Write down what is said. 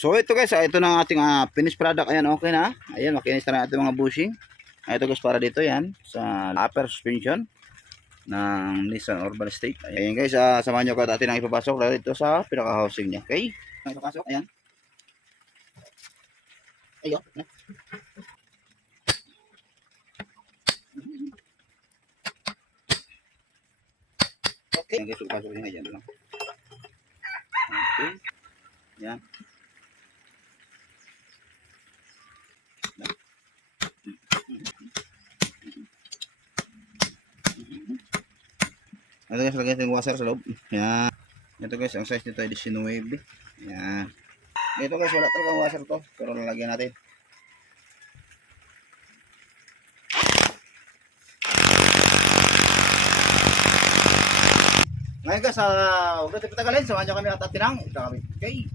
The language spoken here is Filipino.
So ito guys, ito na ang ating finished product. Ayan, okay na. Ayan, makinis na ating mga bushing. Ito guys, para dito yan sa upper suspension ng Nissan Urban Estate. Ayan guys, samahan nyo ko at atin ang ipapasok dito sa pinaka-housing niya. Okay? Ang ipapasok, ayan. Ayun. Okay. Ayan guys, ipapasok niya ngayon lang. Okay. Ayan. Ito guys, lagyan natin washer sa loob. Yan. Ito guys, ang size nito ay 19. Yan. Ito guys, wala talagang washer to. Pero lalagyan natin. Ngayon guys, huwag natin patagalin. Samahan nyo kami at atinang. Ito kami. Okay.